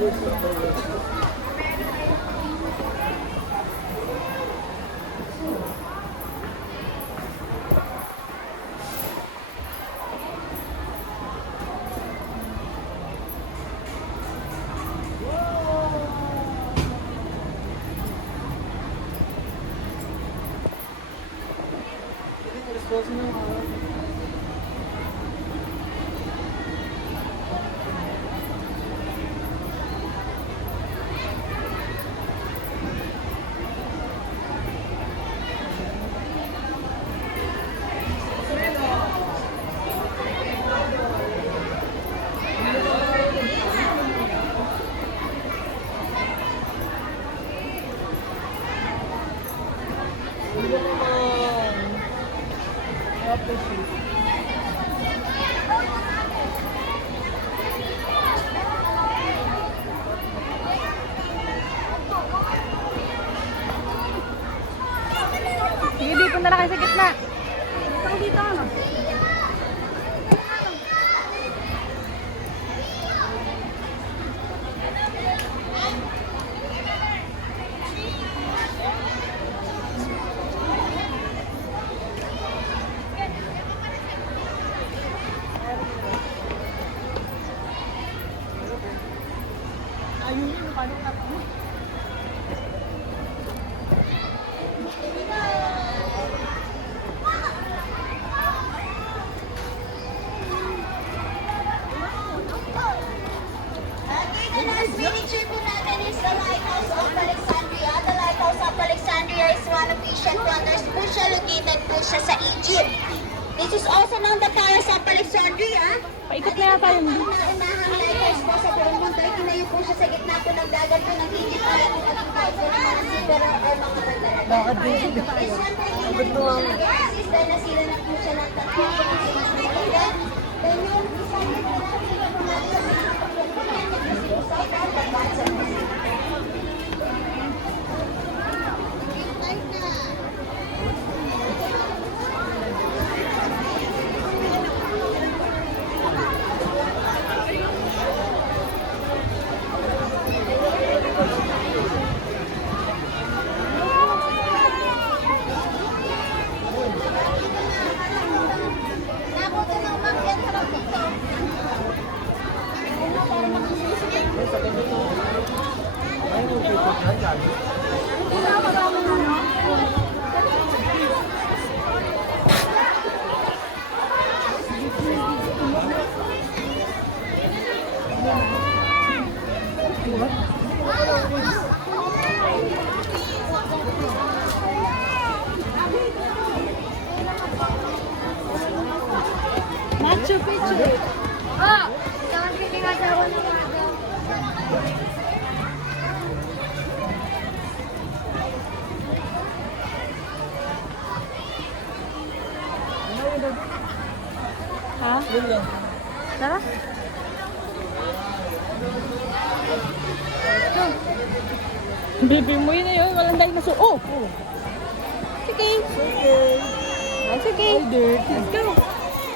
Sige, di punta na kayo sa gitna. Dito, ano? Ayun yun, paano natin mo? Miniature po natin is the Lighthouse of Alexandria. The Lighthouse of Alexandria is one of ancient wonders po siya. Located po siya sa Egypt. This is also known the Palace of Alexandria. Paikot na yata yun. Ang unahang lighthouse po sa buong mundo. Itinayo po siya sa gitna po ng dagat po ng Egypt para po pagkakain po ng mga sigara o mga bandara. Bakit din siya tayo? Bakit to ang... Nag-assist dahil nasira na po siya ng tatlo po ng sinasaligan. Then yung isang po natin po natin sa mga pagkakunan niya kasi po sa South Advance of Pacific. Machu Picchu. Oh, jangan bikin aja warna. Ha? Tara. Baby mo yun na yun. Walang dahil na oh! Sige. Sige. Oh, sige. Let's go.